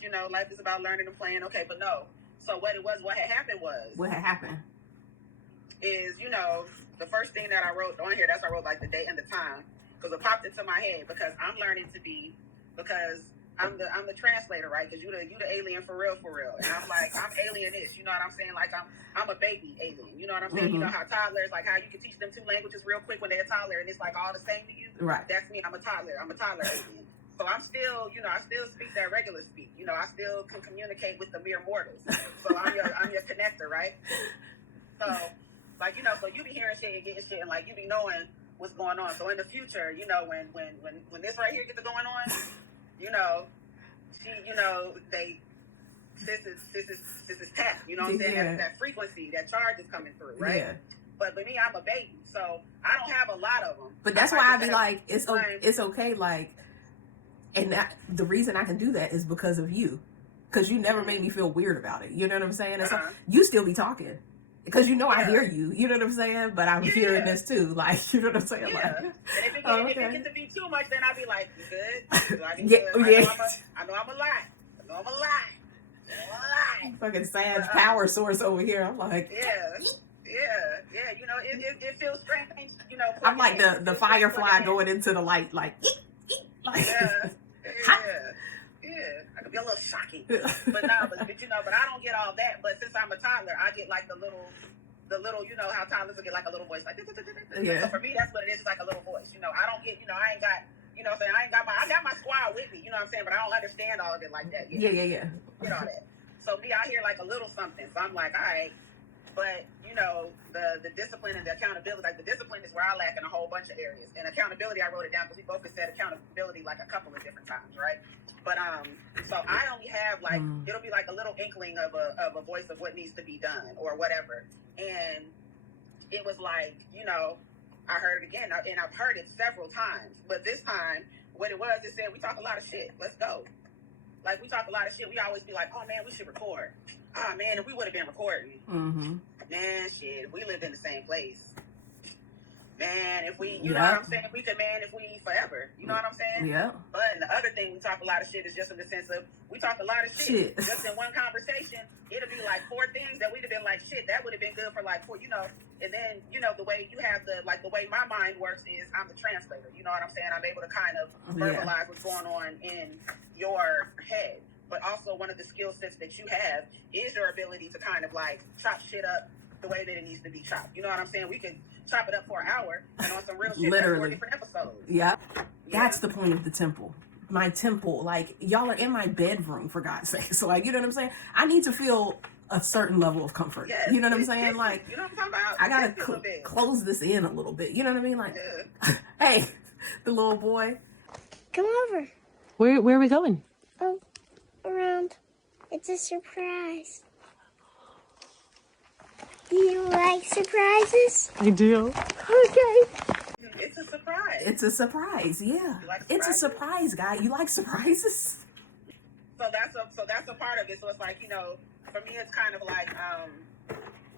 because, life is about learning and playing. Okay, but no. So what had happened is, the first thing that I wrote on here, I wrote like the date and the time, because it popped into my head, because I'm learning to be, because I'm the translator, right? Because you the alien for real. And I'm like, I'm alien-ish, you know what I'm saying? Like I'm a baby alien, you know what I'm saying? Mm-hmm. You know how toddlers, like how you can teach them 2 languages real quick when they're a toddler and it's like all the same to you? Right. That's me. I'm a toddler alien. So I'm still, I still speak that regular speak. I still can communicate with the mere mortals. So I'm your connector, right? So, like, so you be hearing shit and getting shit, and like you be knowing what's going on. So in the future, when this right here gets to going on, this is tap. You know what I'm saying? Yeah. That frequency, that charge is coming through, right? Yeah. But me, I'm a baby, so I don't have a lot of them. But that's why I be like, it's okay, like, and the reason I can do that is because of you, because you never made me feel weird about it. You know what I'm saying? And so you still be talking. Because I hear you, you know what I'm saying? But I'm hearing this too, like, you know what I'm saying? Yeah. Like, and if it gets to be too much, then I'll be like, you good? I know I'm a lie. Fucking sad power source over here. I'm like, yeah. It feels strange, I'm like the firefly going into the light, like, like, I could be a little shocking, but I don't get all that. But since I'm a toddler, I get like the little, how toddlers will get like a little voice, like, So for me, that's what it is. It's like a little voice. I don't get, I ain't got, I got my squad with me. You know what I'm saying? But I don't understand all of it like that yet. Yeah. Get all that. So me, I hear like a little something. So I'm like, all right. But, the discipline and the accountability, like the discipline is where I lack in a whole bunch of areas. And accountability, I wrote it down because we both said accountability like a couple of different times, right? But, so I only have like, it'll be like a little inkling of a voice of what needs to be done or whatever. And it was like, I heard it again, and I've heard it several times. But this time, what it was, it said, we talk a lot of shit. Let's go. Like, we talk a lot of shit. We always be like, oh, man, we should record. Ah, man, if we would have been recording. Mm-hmm. Man, shit, if we lived in the same place. Man, if we, you know what I'm saying? We could, man, if we forever. You know what I'm saying? Yeah. But the other thing, we talk a lot of shit is just in the sense of, we talk a lot of shit. Just in one conversation, it'll be like 4 things that we'd have been like, shit, that would have been good for like 4, and then, the way you have the way my mind works is I'm the translator. You know what I'm saying? I'm able to kind of verbalize what's going on in your head. But also one of the skill sets that you have is your ability to kind of like chop shit up the way that it needs to be chopped. You know what I'm saying? We could chop it up for an hour and on some real shit. Literally. 4 different episodes. Yeah. That's the point of the temple. My temple, like, y'all are in my bedroom, for God's sake. So, like, you know what I'm saying? I need to feel a certain level of comfort. Yes, you know what I'm saying? Like, you know what I'm talking about? I gotta close this in a little bit. You know what I mean? Like, hey, the little boy. Come over. Where are we going? Oh, around. It's a surprise. Do you like surprises? I do. Okay. It's a surprise. It's a surprise, yeah. It's a surprise, guy. You like surprises? So that's a part of it. So it's like, for me, it's kind of like,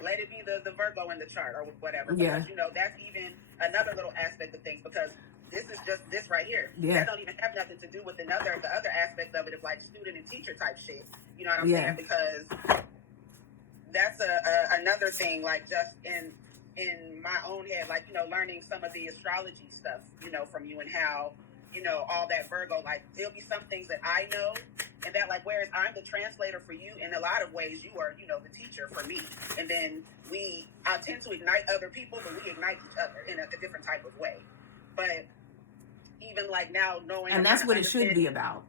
let it be the Virgo in the chart or whatever. Because, that's even another little aspect of things, because this is just this right here. Yeah. That don't even have nothing to do with the other aspect of it, of like student and teacher type shit. You know what I'm saying? Because that's another thing, like just in my own head, like, learning some of the astrology stuff, from you, and how, all that Virgo, like, there'll be some things that I know, and that, like, whereas I'm the translator for you, in a lot of ways, you are, the teacher for me. And then I tend to ignite other people, but we ignite each other in a different type of way. But even, like, now knowing... And that's what it should be about.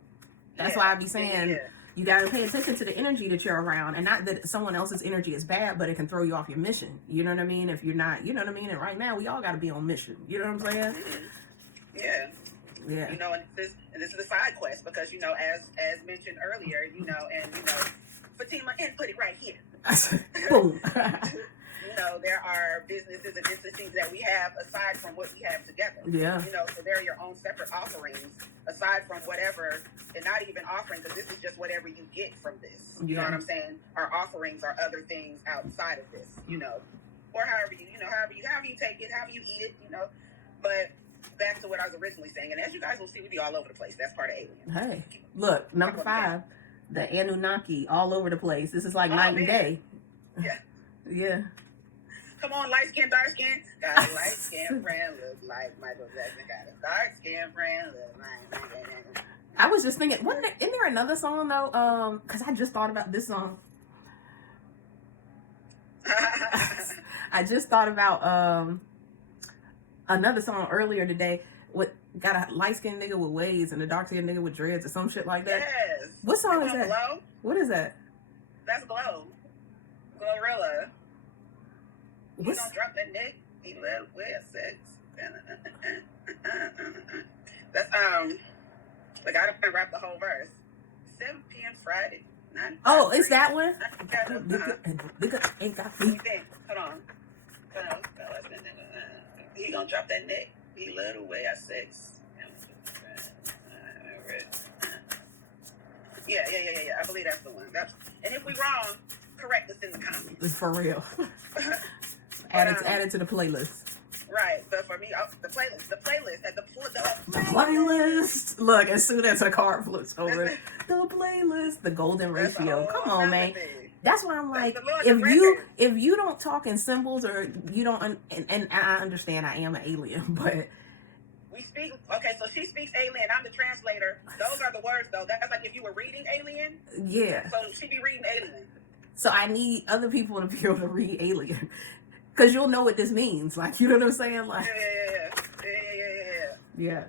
That's why I be saying... You got to pay attention to the energy that you're around, and not that someone else's energy is bad, but it can throw you off your mission. You know what I mean? If you're not, you know what I mean? And right now, we all got to be on mission. You know what I'm saying? Yeah. Yeah. And this is a side quest because, as mentioned earlier, and Fatimah, and put it right here. Boom. There are businesses and entities that we have aside from what we have together. Yeah. So they're your own separate offerings aside from whatever, and not even offering, because this is just whatever you get from this. You know what I'm saying? Our offerings are other things outside of this, or however you take it, however you eat it, But back to what I was originally saying, and as you guys will see, we be all over the place. That's part of Alien. Hey, look, number 5. The Anunnaki all over the place. This is like night and day. Yeah. Yeah. Come on, light skin, dark skin. Got a light skin friend, look like Michael Jackson. Got a dark skin friend, look like. I was just thinking, isn't there another song though? Because I just thought about this song. I just thought about another song earlier today. Got a light skinned nigga with waves and a dark skinned nigga with dreads or some shit like that. Yes. What song is that? Glow? What is that? That's Glow. Glorilla. You What's... don't drop that neck. He let wear sex. That's I gotta rap the whole verse. 7 p.m. Friday. Oh, is that one? Nigga ain't got me. Hold on. He gonna drop that neck. He love the way I sex. Yeah. I believe that's the one. And if we wrong, correct us in the comments. For real. Add it to the playlist. Right, but for me, the playlist, the playlist. Look, as soon as a car flips over, the playlist, the golden ratio. Come on, man. That's why I'm like, if you don't talk in symbols or you don't, and I understand I am an alien, but we speak. Okay, so she speaks alien. I'm the translator. Those are the words, though. That's like if you were reading alien. Yeah. So she be reading alien. So I need other people to be able to read alien. Because you'll know what this means. Like, you know what I'm saying? Like, yeah.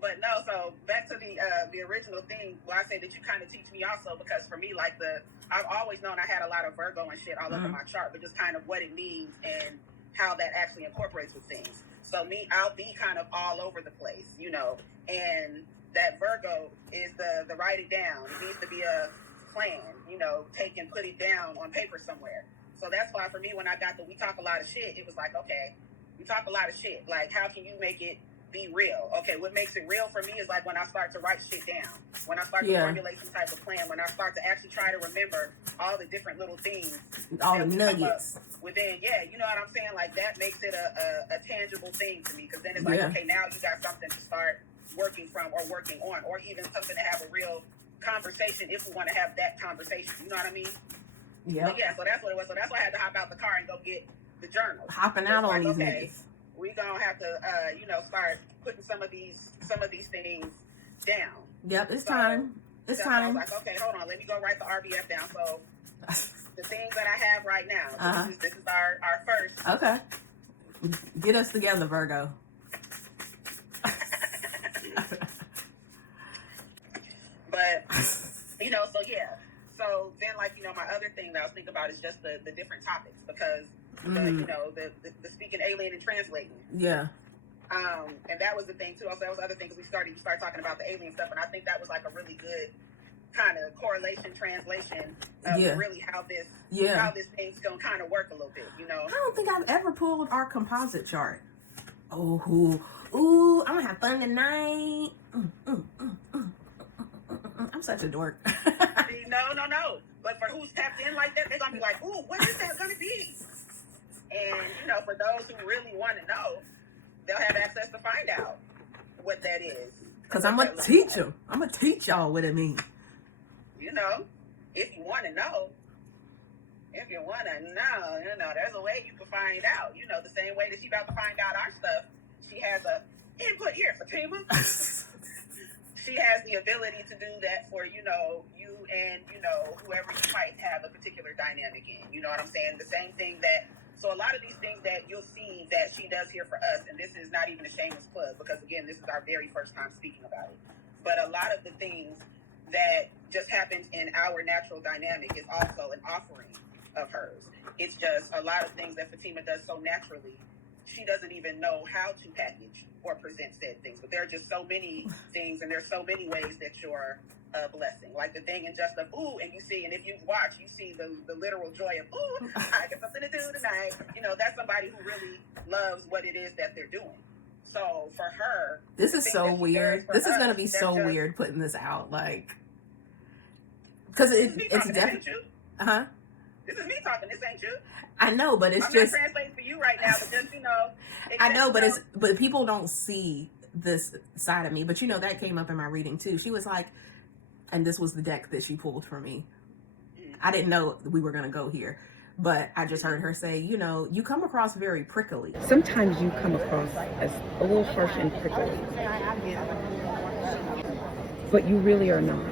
But no, so back to the original thing where I say that you kind of teach me also, because for me, like I've always known I had a lot of Virgo and shit all over my chart, but just kind of what it means and how that actually incorporates with things. So I'll be kind of all over the place, you know, and that Virgo is the write it down. It needs to be a plan, you know, put it down on paper somewhere. So that's why for me, when I got we talk a lot of shit, it was like, okay, we talk a lot of shit. Like, how can you make it be real? Okay, what makes it real for me is like when I start to write shit down, when I start to formulate some type of plan, when I start to actually try to remember all the different little things, all the nuggets within. Yeah, you know what I'm saying? Like that makes it a tangible thing to me, because then it's like, okay, now you got something to start working from or working on, or even something to have a real conversation if we want to have that conversation. You know what I mean? Yeah. So that's what it was. So that's why I had to hop out the car and go get the journal. Hopping out on these niggas. We gonna have to, start putting some of these things down. Yep, it's time. It's time. I was like, okay, hold on, let me go write the RBF down. So the things that I have right now. So this is our first. Okay. Get us together, Virgo. But so yeah. So then, my other thing that I was thinking about is just the different topics, because the speaking alien and translating. Yeah. And that was the thing too. Also, that was the other thing, because we started talking about the alien stuff, and I think that was like a really good kind of correlation translation of really how this thing's gonna kind of work a little bit. You know. I don't think I've ever pulled our composite chart. Oh, I'm gonna have fun tonight. I'm such a dork. No. But for who's tapped in like that, they're gonna be like, ooh, what is that gonna be? And for those who really want to know, they'll have access to find out what that is. Because I'm gonna teach them. I'm gonna teach y'all what it means. If you want to know. If you want to know, there's a way you can find out. The same way that she's about to find out our stuff, she has a input here, Fatimah. She has the ability to do that for, you and, whoever you might have a particular dynamic in. You know what I'm saying? The same thing so a lot of these things that you'll see that she does here for us, and this is not even a shameless plug, because again, this is our very first time speaking about it. But a lot of the things that just happens in our natural dynamic is also an offering of hers. It's just a lot of things that Fatimah does so naturally. She doesn't even know how to package or present said things, but there are just so many things, and there's so many ways that you're a blessing. Like the thing in just of ooh, and you see, and if you watch, you see the literal joy of ooh, I got something to do tonight. That's somebody who really loves what it is that they're doing. So for her, this is so weird. This is gonna be so weird putting this out, like, because it's definitely. This is me talking. This ain't you. I know, but I'm not translating for you right now, but just, I know, but people don't see this side of me. But that came up in my reading too. She was like, And this was the deck that she pulled for me. I didn't know we were going to go here, but I just heard her say, you know, you come across very prickly. Sometimes you come across as a little harsh and prickly, but you really are not.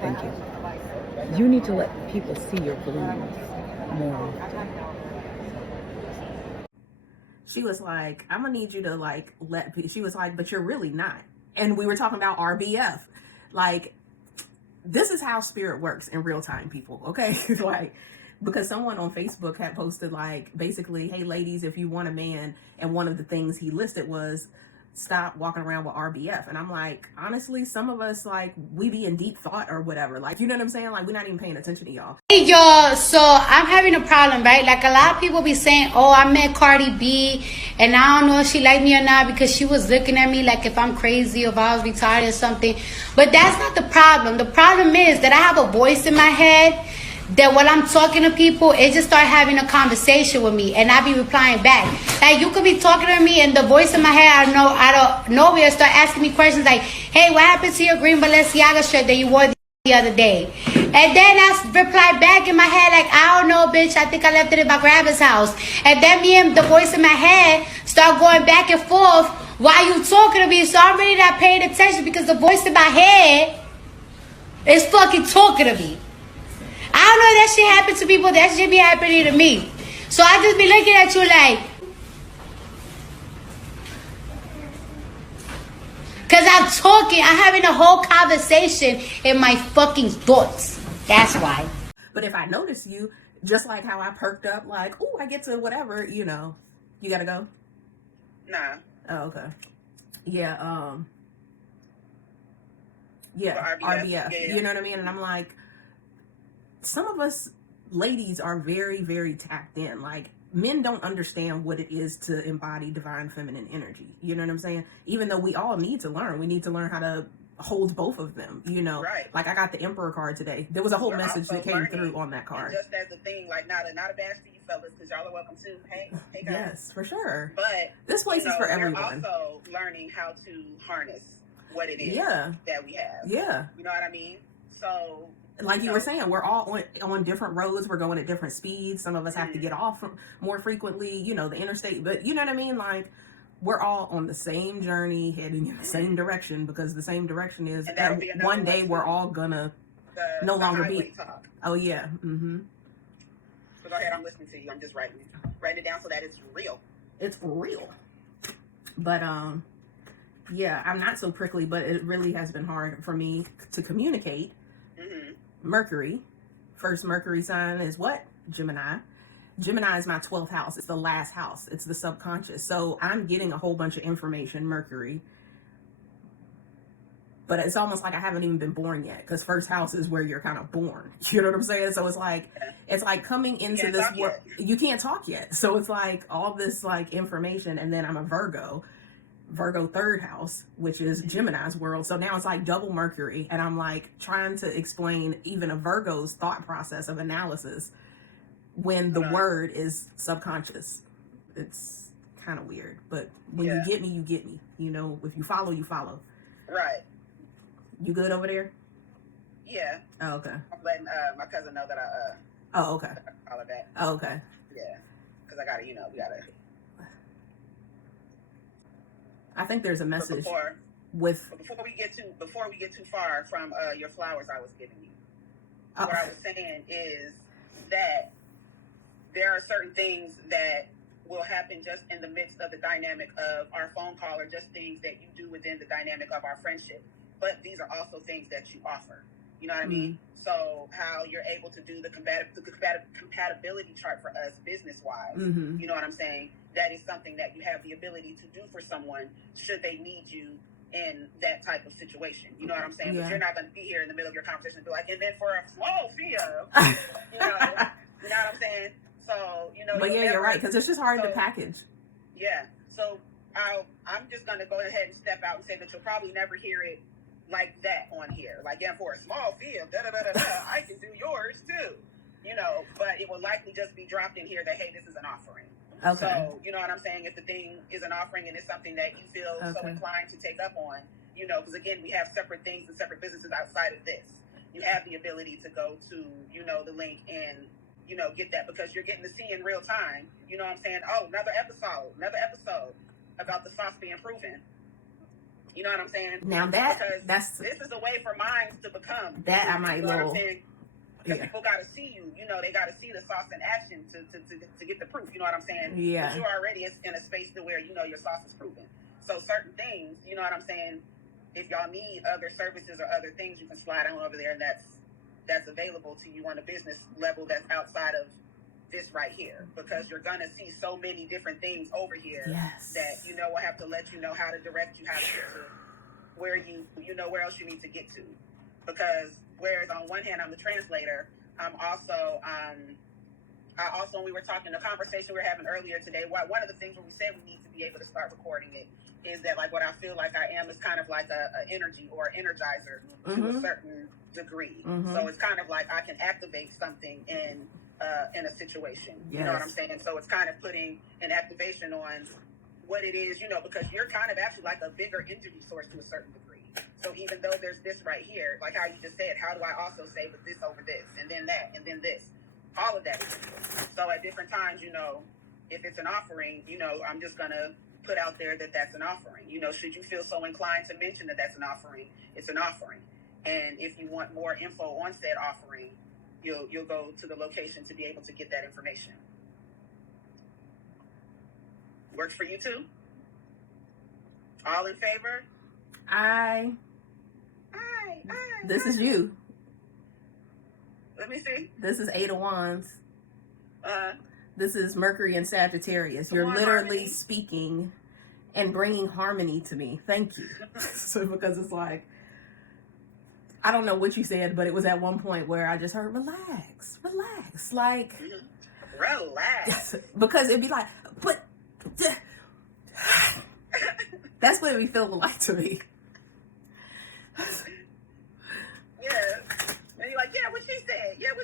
Thank you. You need to let people see your blooms more often. She was like, I'm gonna need you to like she was like, but you're really not. And we were talking about RBF. Like, this is how spirit works in real time, people. Okay. Like, because someone on Facebook had posted like, basically, hey ladies, if you want a man, and one of the things he listed was stop walking around with RBF. And I'm like, honestly, some of us, like, we be in deep thought or whatever. Like, you know what I'm saying? Like, we're not even paying attention to y'all. Hey y'all, so I'm having a problem, right? Like, a lot of people be saying, oh, I met Cardi B and I don't know if she liked me or not because she was looking at me like if I'm crazy or if I was retarded or something. But that's not the problem. The problem is that I have a voice in my head that when I'm talking to people, it just start having a conversation with me and I be replying back. Like, you could be talking to me and the voice in my head, out of nowhere, start asking me questions like, hey, what happened to your green Balenciaga shirt that you wore the other day? And then I reply back in my head like, I don't know, bitch, I think I left it in my grandma's house. And then me and the voice in my head start going back and forth while you talking to me. So I'm really not paying attention because the voice in my head is fucking talking to me. I don't know if that shit happened to people. That shit be happening to me. So I just be looking at you like, because I'm talking, I'm having a whole conversation in my fucking thoughts. That's why. But if I notice you, just like how I perked up, like, oh, I get to whatever, you know, you gotta go? Nah. Oh, okay. Yeah, yeah, RBF. Yeah. You know what I mean? And I'm like, some of us ladies are very, very tapped in. Like, men don't understand what it is to embody divine feminine energy. You know what I'm saying? Even though we all need to learn. We need to learn how to hold both of them, you know? Right. Like, I got the Emperor card today. There was a whole We're message that came through on that card. Just as a thing, like, not a bash for you fellas, because y'all are welcome too. Hey guys. Yes, for sure. But this place is for everyone. We're also learning how to harness what it is that we have. Yeah. You know what I mean? So, like you were saying, we're all on different roads. We're going at different speeds. Some of us have to get off more frequently, you know, the interstate. But you know what I mean? Like, we're all on the same journey, heading in the same direction, because the same direction is that one day we're all gonna no longer be. Talk. Oh, yeah. Mm-hmm. So go ahead, I'm listening to you. I'm just writing it down so that it's real. It's real. But, yeah, I'm not so prickly, but it really has been hard for me to communicate. Mercury, first Mercury sign is what? Gemini. Gemini is my 12th house. It's the last house. It's the subconscious. So I'm getting a whole bunch of information, Mercury. But it's almost like I haven't even been born yet, because first house is where you're kind of born. You know what I'm saying? So it's like coming into this world. You can't talk yet. So it's like all this like information, and then I'm a Virgo third house, which is Gemini's world. So now it's like double Mercury, and I'm like trying to explain even a Virgo's thought process of analysis when the word is subconscious. It's kind of weird, but when you get me, you get me. You know, if you follow, you follow. Right. You good over there? Yeah. Oh, okay. I'm letting my cousin know that I Oh, okay. all of that. Oh, okay. Yeah. Because I gotta, we gotta. I think there's a message before we get too far from your flowers I was giving you. Oh. What I was saying is that there are certain things that will happen just in the midst of the dynamic of our phone call, or just things that you do within the dynamic of our friendship. But these are also things that you offer. You know what I mean? So how you're able to do the compatibility chart for us business-wise, you know what I'm saying? That is something that you have the ability to do for someone should they need you in that type of situation. You know what I'm saying? But you're not going to be here in the middle of your conversation and be like, and then for a small fee of, you know what I'm saying? So, But yeah, you're right, because it's just hard to package. Yeah. So I'm just going to go ahead and step out and say that you'll probably never hear it like that on here. Like, yeah, for a small fee of I can do yours too. But it will likely just be dropped in here that, hey, this is an offering. Okay. So, you know what I'm saying? If the thing is an offering and it's something that you feel so inclined to take up on, you know, because again, we have separate things and separate businesses outside of this. You have the ability to go to, you know, the link and, you know, get that because you're getting to see in real time, you know what I'm saying? Oh, another episode about the sauce being proven. You know what I'm saying? Now this is a way for minds to become that I might know. Because people got to see you. You know, they got to see the sauce in action to get the proof. You know what I'm saying? Yeah. But you're already in a space to where, you know, your sauce is proven. So certain things, you know what I'm saying? If y'all need other services or other things, you can slide on over there, and that's available to you on a business level that's outside of this right here. Because you're going to see so many different things over here that, you know, will have to let you know how to direct you, how to get to where you know, where else you need to get to. Because whereas on one hand, I'm the translator, I'm also, when we were talking, the conversation we were having earlier today, one of the things where we said we need to be able to start recording it is that, like, what I feel like I am is kind of like a energy or energizer to a certain degree. So it's kind of like I can activate something in a situation. You know what I'm saying? So it's kind of putting an activation on what it is, you know, because you're kind of actually like a bigger energy source to a certain degree. So even though there's this right here, like how you just said, how do I also say with this over this, and then that, and then this? All of that is equal. So at different times, you know, if it's an offering, you know, I'm just going to put out there that that's an offering. You know, should you feel so inclined to mention that that's an offering, it's an offering. And if you want more info on said offering, you'll go to the location to be able to get that information. Works for you too? All in favor? Aye. This is you. Let me see. This is 8 of Wands. This is Mercury and Sagittarius. You're literally harmony. Speaking and bringing harmony to me. Thank you. So because it's like, I don't know what you said, but it was at one point where I just heard, relax. Like, relax. Because it'd be like, but that's what it be feeling like to me. Yeah. And you're like, yeah, what she said. Yes,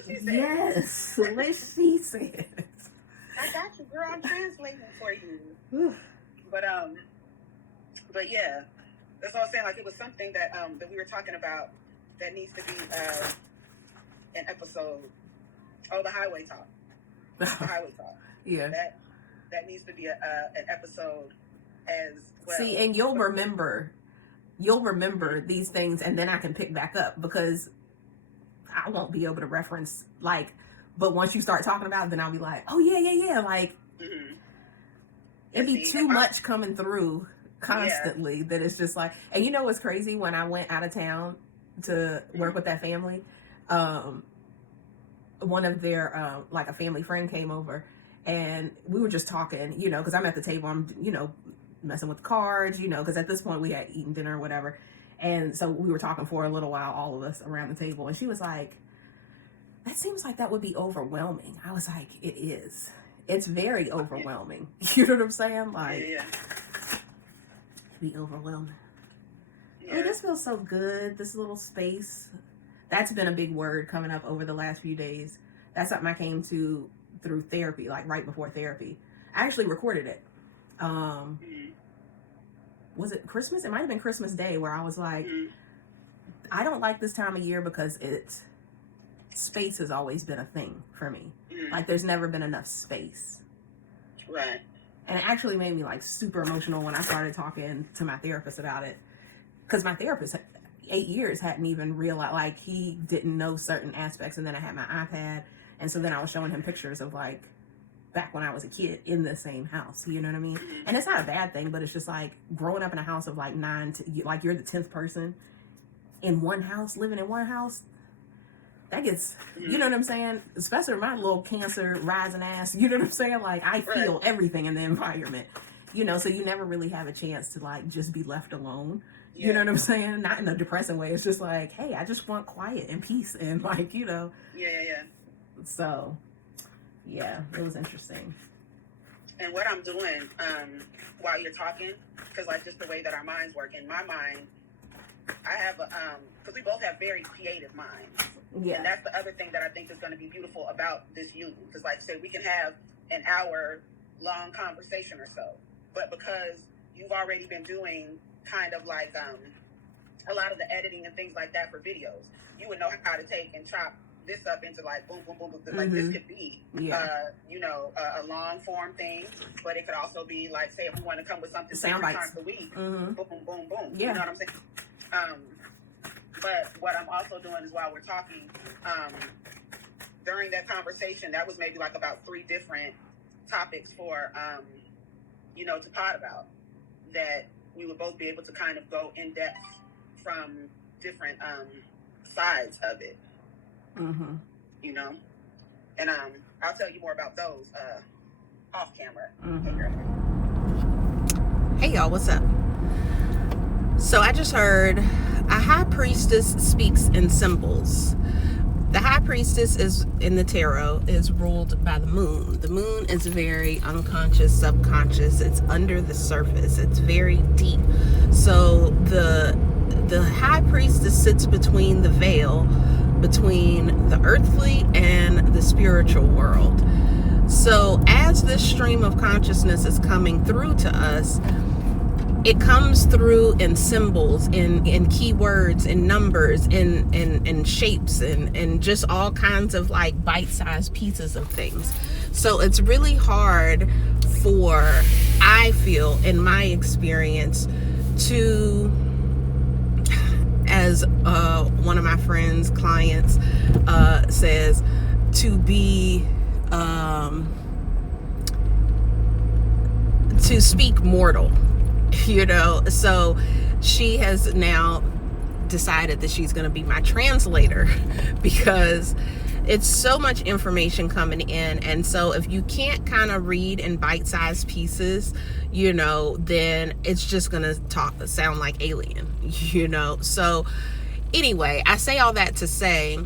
what she said. I got you, girl. I'm translating for you. But yeah, that's what I was saying. Like, it was something that we were talking about that needs to be an episode. Oh, the highway talk. The highway talk. Yeah. That needs to be an episode as well. See, and you'll remember these things, and then I can pick back up because I won't be able to reference, like, but once you start talking about it, then I'll be like, oh yeah, like, it'd be too much coming through constantly that it's just like, and you know what's crazy? When I went out of town to work with that family, one of their, like, a family friend came over, and we were just talking, you know, because I'm at the table, I'm, you know, messing with the cards, you know, because at this point we had eaten dinner or whatever. And so we were talking for a little while, all of us around the table. And she was like, that seems like that would be overwhelming. I was like, it is. It's very overwhelming. You know what I'm saying? Like, be overwhelming. Yeah. Oh, this feels so good. This little space. That's been a big word coming up over the last few days. That's something I came to through therapy, like right before therapy. I actually recorded it. Was it Christmas? It might have been Christmas Day where I was like, I don't like this time of year because space has always been a thing for me. Like, there's never been enough space. Right. And it actually made me, like, super emotional when I started talking to my therapist about it. Because my therapist, 8 years, hadn't even realized, like, he didn't know certain aspects. And then I had my iPad. And so then I was showing him pictures of, like, back when I was a kid in the same house, you know what I mean? And it's not a bad thing, but it's just like growing up in a house of like like you're the 10th person in one house, living in one house, that gets, you know what I'm saying? Especially my little Cancer rising ass, you know what I'm saying? Like, I feel everything in the environment, you know, so you never really have a chance to like just be left alone. You know what I'm saying? Not in a depressing way. It's just like, hey, I just want quiet and peace and like, you know. Yeah. So yeah, it was interesting. And what I'm doing while you're talking, because like just the way that our minds work, in my mind, I have because we both have very creative minds. Yeah. And that's the other thing that I think is going to be beautiful about this union. Because like I said, we can have an hour-long conversation or so. But because you've already been doing kind of like a lot of the editing and things like that for videos. You would know how to take and chop this up into like boom, boom, boom, boom. Like this could be, a long form thing, but it could also be like, say, if we want to come with something 3 times a week, boom, boom, boom, boom. Yeah. You know what I'm saying? But what I'm also doing is while we're talking, during that conversation, that was maybe like about 3 different topics for, to pod about, that we would both be able to kind of go in depth from different sides of it. And I'll tell you more about those off camera. Hey y'all, what's up? So I just heard a high priestess speaks in symbols. The high priestess is in the tarot is ruled by the moon. The moon is very unconscious, subconscious. It's under the surface. It's very deep. So the high priestess sits between the veil, between the earthly and the spiritual world. So as this stream of consciousness is coming through to us, it comes through in symbols, in keywords, in numbers, in shapes, and just all kinds of like bite-sized pieces of things. So it's really hard for, I feel, in my experience, to, as one of my friends, clients, says, to be, to speak mortal. So she has now decided that she's going to be my translator, because it's so much information coming in. And so if you can't kind of read in bite-sized pieces, then it's just going to sound like alien, So anyway, I say all that to say,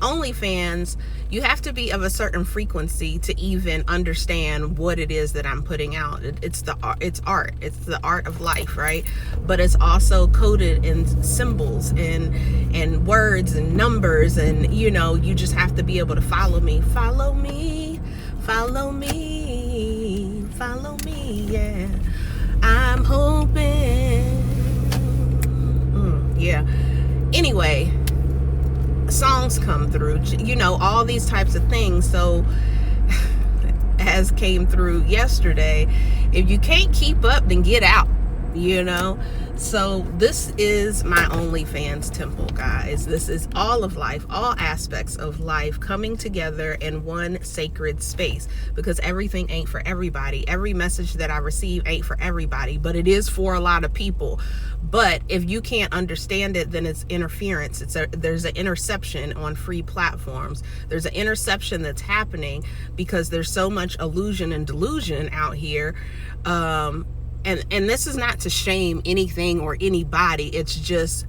OnlyFans, you have to be of a certain frequency to even understand what it is that I'm putting out. It's art. It's the art of life, right? But it's also coded in symbols and words and numbers, and you just have to be able to follow me, yeah. I'm hoping. Yeah. Anyway, songs come through, all these types of things. So as came through yesterday, if you can't keep up, then get out, So this is my OnlyFans temple, guys. This is all of life, all aspects of life coming together in one sacred space, because everything ain't for everybody. Every message that I receive ain't for everybody, but it is for a lot of people. But if you can't understand it, then it's interference. There's an interception on free platforms. There's an interception that's happening because there's so much illusion and delusion out here. And this is not to shame anything or anybody. It's just,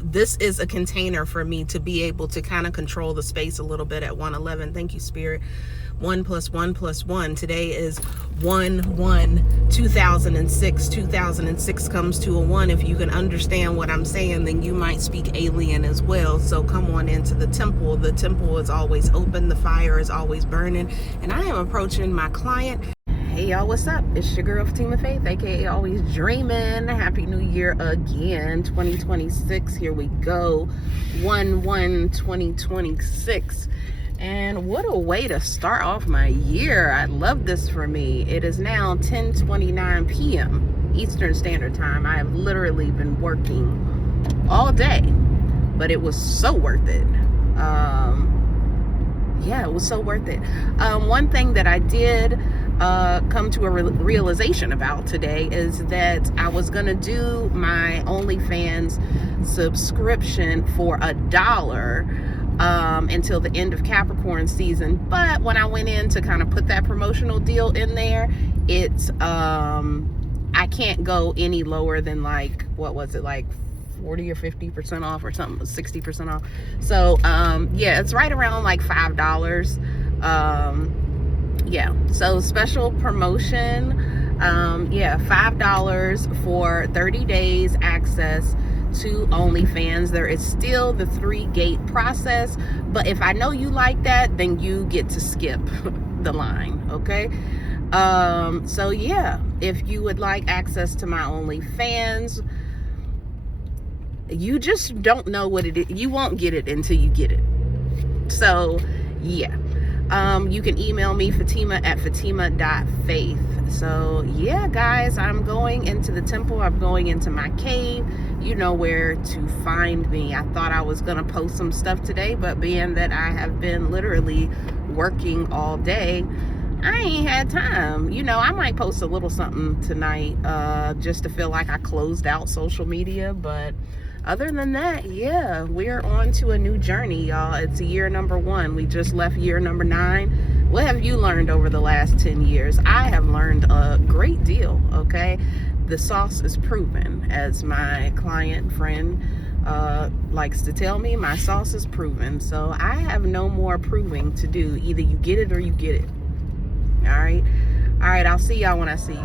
this is a container for me to be able to kind of control the space a little bit at 111. Thank you, Spirit. 1 + 1 + 1. Today is 1/1/2006. 2006 comes to a 1. If you can understand what I'm saying, then you might speak alien as well. So come on into the temple. The temple is always open. The fire is always burning. And I am approaching my client. Hey y'all, what's up? It's your girl Fatimah Faith, aka Always Dreaming. Happy New Year again, 2026. Here we go, 1/1/2026. And what a way to start off my year. I love this for me. It is now 10:29 p.m. Eastern Standard Time. I have literally been working all day, but it was so worth it. It was so worth it. One thing that I did come to a realization about today is that I was gonna do my OnlyFans subscription for $1 until the end of Capricorn season. But when I went in to kind of put that promotional deal in there, it's I can't go any lower than like, what was it, like 40 or 50% off or something, 60% off. So it's right around like $5. So special promotion, $5 for 30 days access to OnlyFans. There is still the 3-gate process, but if I know you like that, then you get to skip the line, okay? If you would like access to my OnlyFans, You just don't know what it is. You won't get it until you get it. So yeah, you can email me, Fatimah at fatimah.faith. So yeah, guys, I'm going into the temple. I'm going into my cave. You know where to find me. I thought I was gonna post some stuff today, but being that I have been literally working all day, I ain't had time. You know, I might post a little something tonight, just to feel like I closed out social media. But other than that, yeah, we're on to a new journey, y'all. It's year number 1. We just left year number 9. What have you learned over the last 10 years? I have learned a great deal, okay? The sauce is proven, as my client friend likes to tell me. My sauce is proven. So I have no more proving to do. Either you get it or you get it. All right, I'll see y'all when I see you.